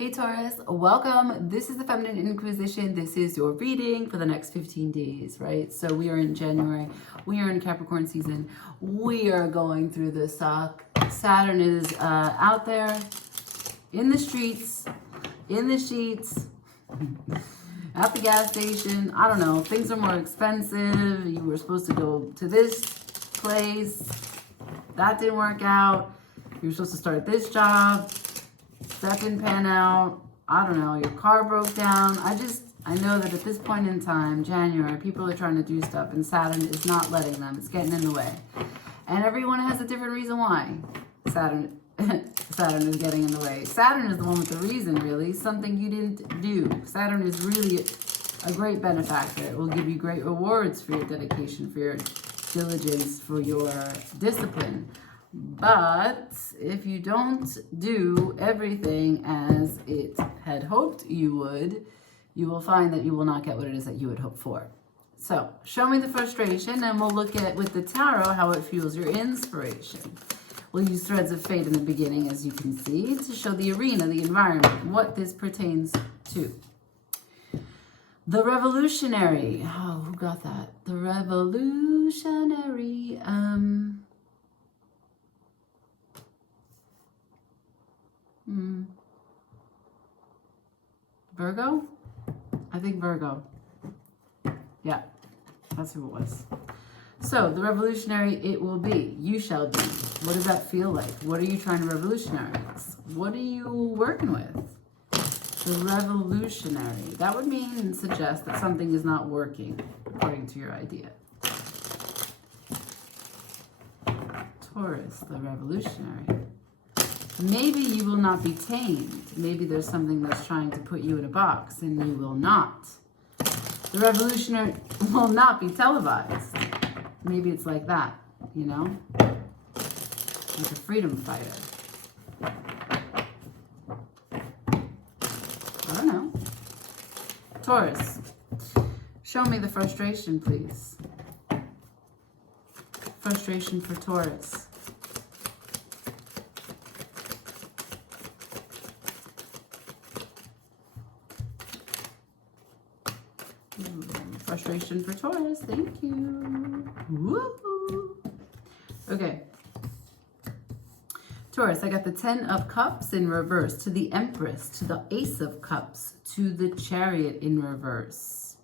Hey Taurus, welcome. This is the Feminine Inquisition. This is your reading for the next 15 days, right? So we are in January. We are in Capricorn season. We are going through the suck. Saturn is out there in the streets, in the sheets, at the gas station. I don't know. Things are more expensive. You were supposed to go to this place. That didn't work out. You were supposed to start this job. That didn't pan out. I don't know. Your car broke down. I know that at this point in time, January, people are trying to do stuff and Saturn is not letting them. It's getting in the way. And everyone has a different reason why Saturn is getting in the way. Saturn is the one with the reason, really. Something you didn't do. Saturn is really a great benefactor. It will give you great rewards for your dedication, for your diligence, for your discipline. But if you don't do everything as it had hoped you would, you will find that you will not get what it is that you would hope for. So, show me the frustration, and we'll look at, with the tarot, how it fuels your inspiration. We'll use threads of fate in the beginning, as you can see, to show the arena, the environment, what this pertains to. The revolutionary. Oh, who got that? The revolutionary. Virgo? I think Virgo. Yeah, that's who it was. So, the revolutionary, it will be. You shall be. What does that feel like? What are you trying to revolutionize? What are you working with? The revolutionary. That would mean and suggest that something is not working according to your idea. Taurus, the revolutionary. Maybe you will not be tamed. Maybe there's something that's trying to put you in a box and you will not. The revolutionary will not be televised. Maybe it's like that, you know? Like a freedom fighter. I don't know. Taurus, show me the frustration, please. Frustration for Taurus. Frustration for Taurus. Thank you. Woo-hoo. Okay. Taurus, I got the 10 of Cups in reverse, to the Empress, to the Ace of Cups, to the Chariot in reverse.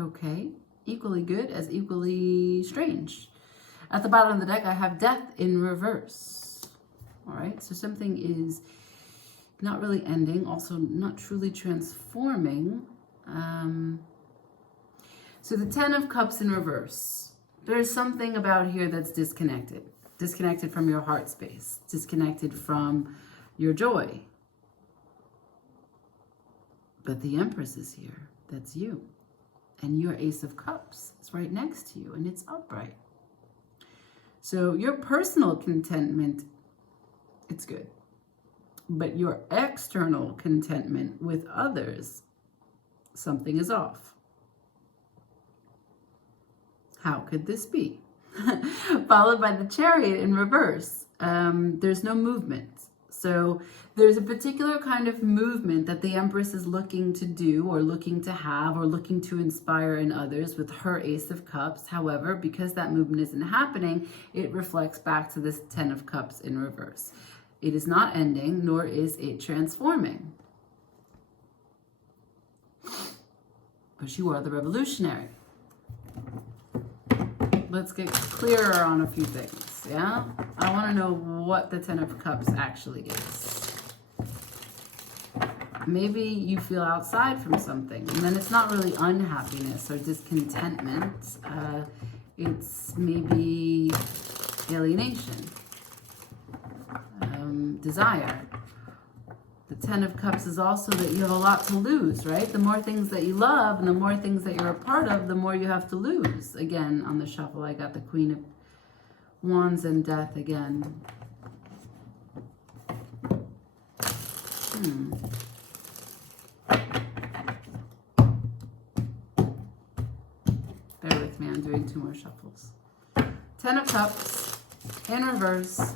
Okay. Equally good as equally strange. At the bottom of the deck, I have Death in reverse. All right. So something is not really ending, also not truly transforming. So the 10 of Cups in reverse. There's something about here that's disconnected. Disconnected from your heart space. Disconnected from your joy. But the Empress is here. That's you. And your Ace of Cups is right next to you and it's upright. So your personal contentment, it's good. But your external contentment with others, something is off. How could this be? Followed by the Chariot in reverse. There's no movement. So there's a particular kind of movement that the Empress is looking to do or looking to have or looking to inspire in others with her Ace of Cups. However, because that movement isn't happening, it reflects back to this 10 of Cups in reverse. It is not ending, nor is it transforming. But you are the revolutionary. Let's get clearer on a few things, yeah? I want to know what the 10 of Cups actually is. Maybe you feel outside from something, and then it's not really unhappiness or discontentment. It's maybe alienation, desire. The 10 of Cups is also that you have a lot to lose, right? The more things that you love and the more things that you're a part of, the more you have to lose. Again, on the shuffle, I got the Queen of Wands and Death again. Bear with me, I'm doing 2 more shuffles. 10 of Cups in reverse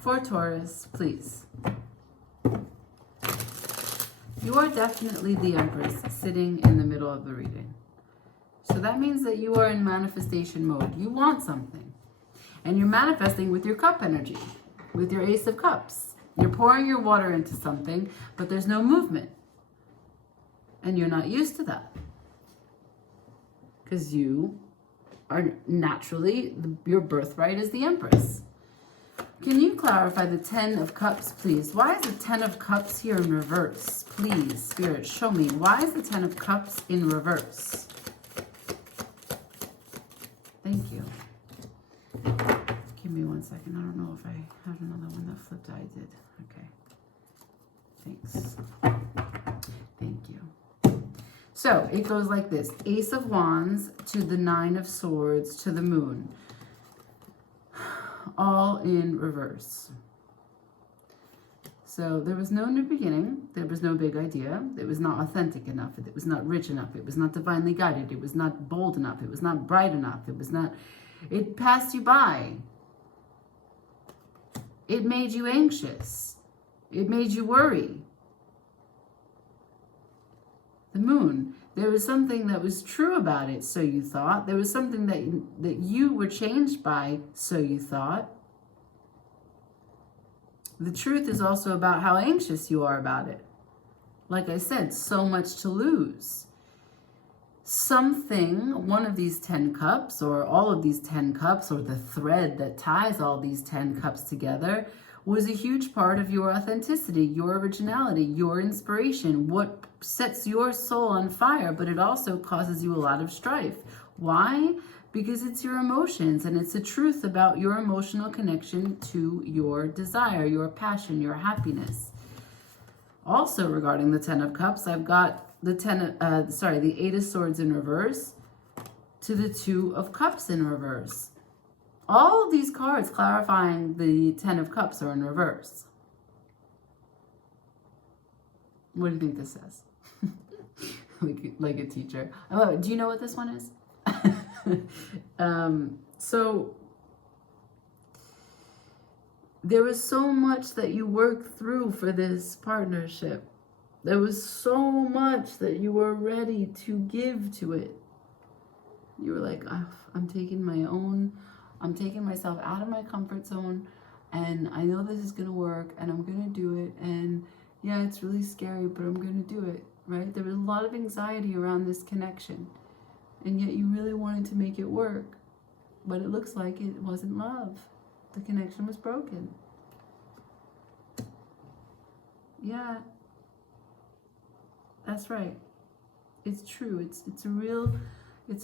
for Taurus, please. You are definitely the Empress sitting in the middle of the reading. So that means that you are in manifestation mode. You want something. And you're manifesting with your cup energy, with your Ace of Cups. You're pouring your water into something, but there's no movement. And you're not used to that. Because you are naturally, your birthright is the Empress. Can you clarify the 10 of Cups, please? Why is the 10 of Cups here in reverse? Please, Spirit, show me. Why is the 10 of Cups in reverse? Thank you. Give me 1 second. I don't know if I had another one that flipped. I did. Okay. Thanks. Thank you. So it goes like this. Ace of Wands to the 9 of Swords to the Moon. All in reverse. So there was no new beginning. There was no big idea. It was not authentic enough. It was not rich enough. It was not divinely guided. It was not bold enough. It was not bright enough. It was not... It passed you by. It made you anxious. It made you worry. The Moon. There was something that was true about it, so you thought. There was something that you were changed by, so you thought. The truth is also about how anxious you are about it. Like I said, so much to lose. Something, one of these 10 cups, or all of these 10 cups, or the thread that ties all these 10 cups together, was a huge part of your authenticity, your originality, your inspiration, what sets your soul on fire, but it also causes you a lot of strife. Why? Because it's your emotions, and it's the truth about your emotional connection to your desire, your passion, your happiness. Also regarding the 10 of Cups, I've got the the 8 of Swords in reverse to the 2 of Cups in reverse. All of these cards clarifying the 10 of Cups are in reverse. What do you think this says? like a teacher. Oh, do you know what this one is? So there was so much that you worked through for this partnership. There was so much that you were ready to give to it. You were like, oh, I'm taking myself out of my comfort zone, and I know this is going to work, and I'm going to do it, and yeah, it's really scary, but I'm going to do it, right? There was a lot of anxiety around this connection, and yet you really wanted to make it work, but it looks like it wasn't love. The connection was broken. Yeah, that's right. It's true. It's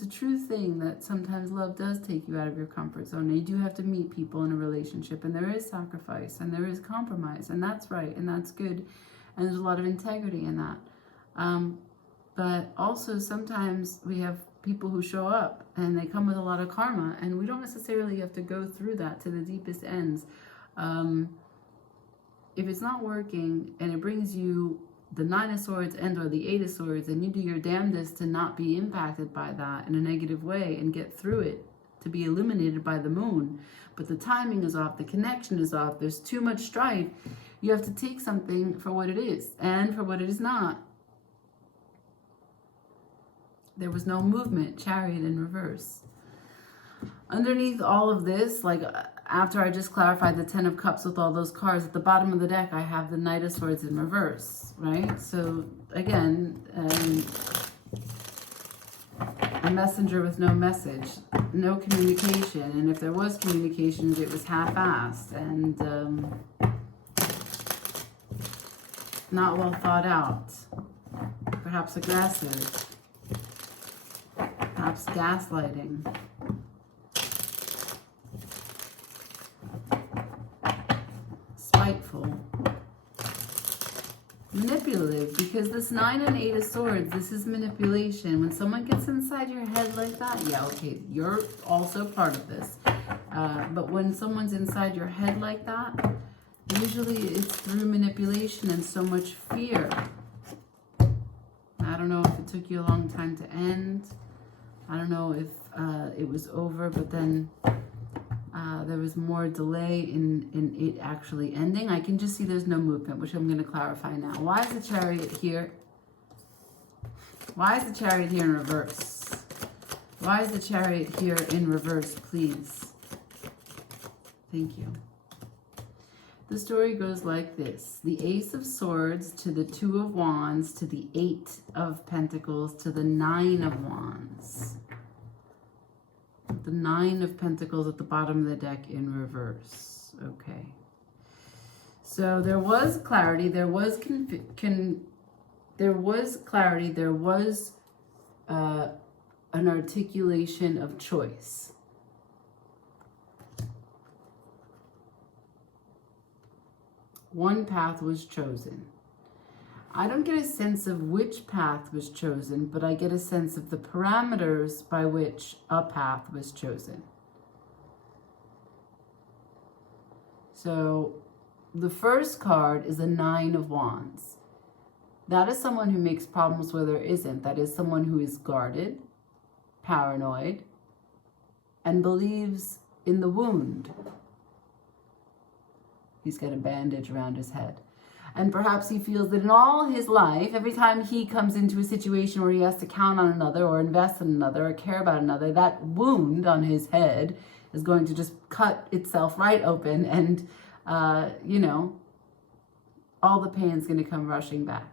a true thing that sometimes love does take you out of your comfort zone. And you do have to meet people in a relationship, and there is sacrifice, and there is compromise, and that's right, and that's good, and there's a lot of integrity in that. But also sometimes we have people who show up, and they come with a lot of karma, and we don't necessarily have to go through that to the deepest ends. If it's not working, and it brings you the 9 of Swords and or the 8 of Swords, and you do your damnedest to not be impacted by that in a negative way and get through it, to be illuminated by the Moon, but the timing is off, the connection is off, there's too much strife, you have to take something for what it is and for what it is not. There was no movement. Chariot in reverse. Underneath all of this, like after I just clarified the 10 of Cups with all those cards, at the bottom of the deck, I have the Knight of Swords in reverse, right? So again, a messenger with no message, no communication. And if there was communications, it was half-assed and not well thought out, perhaps aggressive, perhaps gaslighting. Spiteful, manipulative, because this 9 and 8 of Swords, this is manipulation. When someone gets inside your head like that, yeah, okay, you're also part of this. But when someone's inside your head like that, usually it's through manipulation and so much fear. I don't know if it took you a long time to end. I don't know if it was over, but then There was more delay in it actually ending. I can just see there's no movement, which I'm going to clarify now. Why is the Chariot here? Why is the Chariot here in reverse? Why is the Chariot here in reverse, please? Thank you. The story goes like this. The Ace of Swords to the Two of Wands to the Eight of Pentacles to the Nine of Wands. The Nine of Pentacles at the bottom of the deck in reverse. Okay. So there was clarity. There was clarity. There was an articulation of choice. One path was chosen. I don't get a sense of which path was chosen, but I get a sense of the parameters by which a path was chosen. So the first card is a Nine of Wands. That is someone who makes problems where there isn't. That is someone who is guarded, paranoid, and believes in the wound. He's got a bandage around his head. And perhaps he feels that in all his life, every time he comes into a situation where he has to count on another or invest in another or care about another, that wound on his head is going to just cut itself right open and, you know, all the pain's going to come rushing back.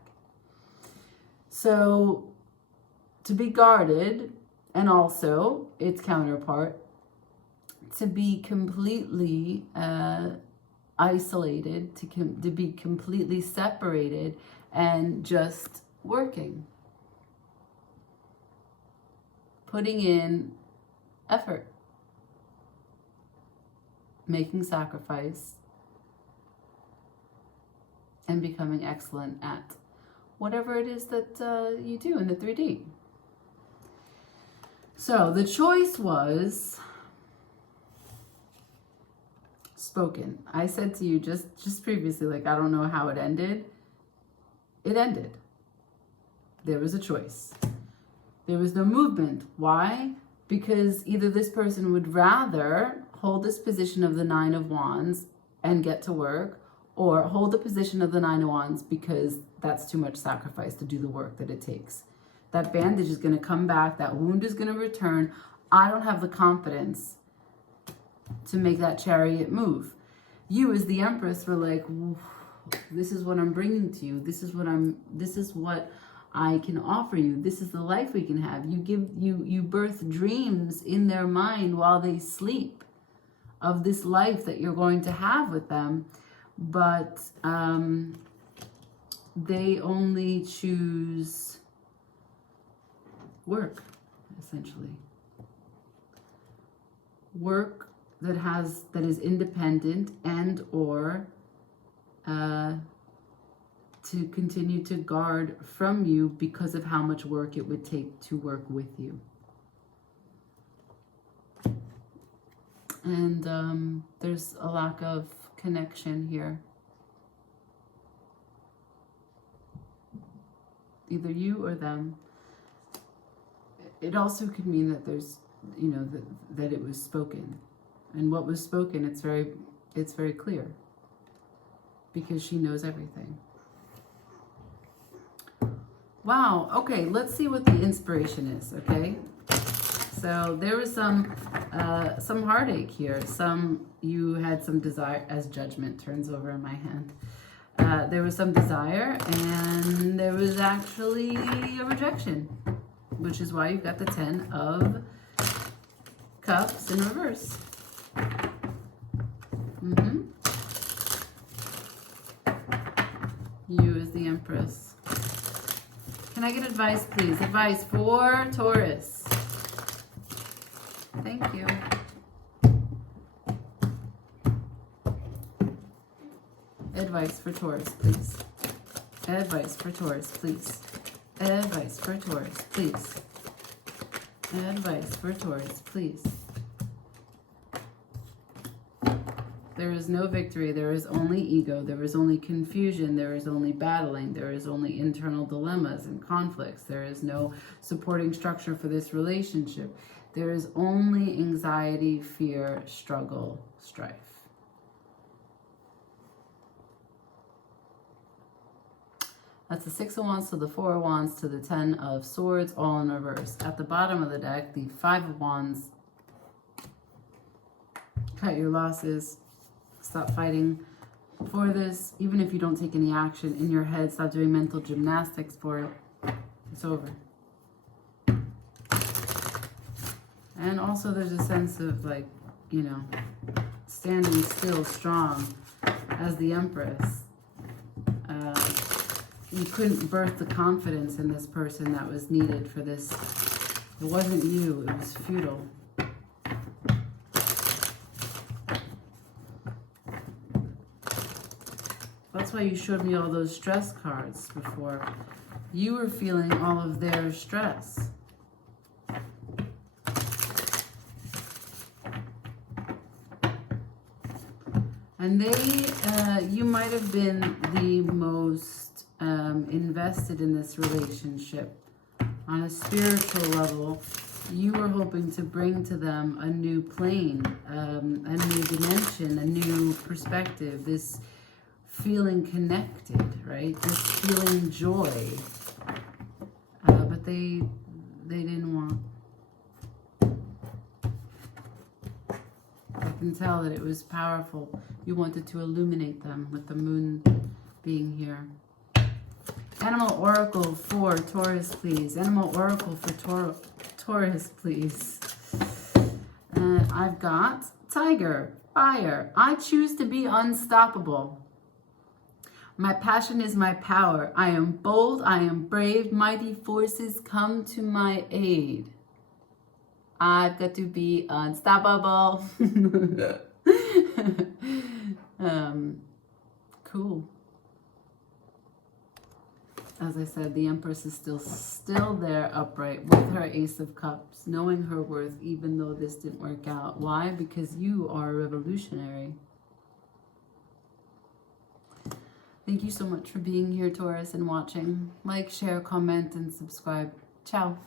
So to be guarded, and also its counterpart, to be completely isolated, to be completely separated and just working, putting in effort, making sacrifice, and becoming excellent at whatever it is that you do in the 3D. So the choice was spoken. I said to you just previously, like, I don't know how it ended. It ended. There was a choice. There was no movement. Why? Because either this person would rather hold this position of the Nine of Wands and get to work, or hold the position of the Nine of Wands because that's too much sacrifice to do the work that it takes. That bandage is going to come back. That wound is going to return. I don't have the confidence to make that Chariot move. You as the Empress were like, this is what I'm bringing to you. This is what I can offer you. This is the life we can have. You birth dreams in their mind while they sleep of this life that you're going to have with them. But they only choose work, essentially. Work that is independent and or to continue to guard from you because of how much work it would take to work with you. And there's a lack of connection here. Either you or them. It also could mean that there's, you know, that it was spoken. And what was spoken, it's very clear. Because she knows everything. Wow, okay, let's see what the inspiration is, okay? So there was some heartache here. You had some desire, as Judgment turns over in my hand. There was some desire, and there was actually a rejection, which is why you've got the 10 of Cups in reverse. You as the Empress. Can I get advice, please? Advice for Taurus. Thank you. Advice for Taurus, please. Advice for Taurus, please. Advice for Taurus, please. Advice for Taurus, please. There is no victory. There is only ego. There is only confusion. There is only battling. There is only internal dilemmas and conflicts. There is no supporting structure for this relationship. There is only anxiety, fear, struggle, strife. That's the Six of Wands to the Four of Wands to the Ten of Swords, all in reverse. At the bottom of the deck, the Five of Wands. Cut your losses. Stop fighting for this. Even if you don't take any action in your head, stop doing mental gymnastics for it. It's over. And also there's a sense of, like, you know, standing still strong as the Empress. You couldn't birth the confidence in this person that was needed for this. It wasn't you, it was futile. That's why you showed me all those stress cards before. You were feeling all of their stress. And you might have been the most invested in this relationship. On a spiritual level, you were hoping to bring to them a new plane, a new dimension, a new perspective, this feeling connected, right? This feeling joy. But they didn't want. I can tell that it was powerful. You wanted to illuminate them with the moon being here. Animal Oracle for Taurus, please. Animal Oracle for Taurus, please. I've got Tiger, Fire. I choose to be unstoppable. My passion is my power. I am bold. I am brave. Mighty forces come to my aid. I've got to be unstoppable. Cool. As I said, the Empress is still there upright with her Ace of Cups, knowing her worth even though this didn't work out. Why? Because you are a revolutionary. Thank you so much for being here, Taurus, and watching. Like, share, comment, and subscribe. Ciao.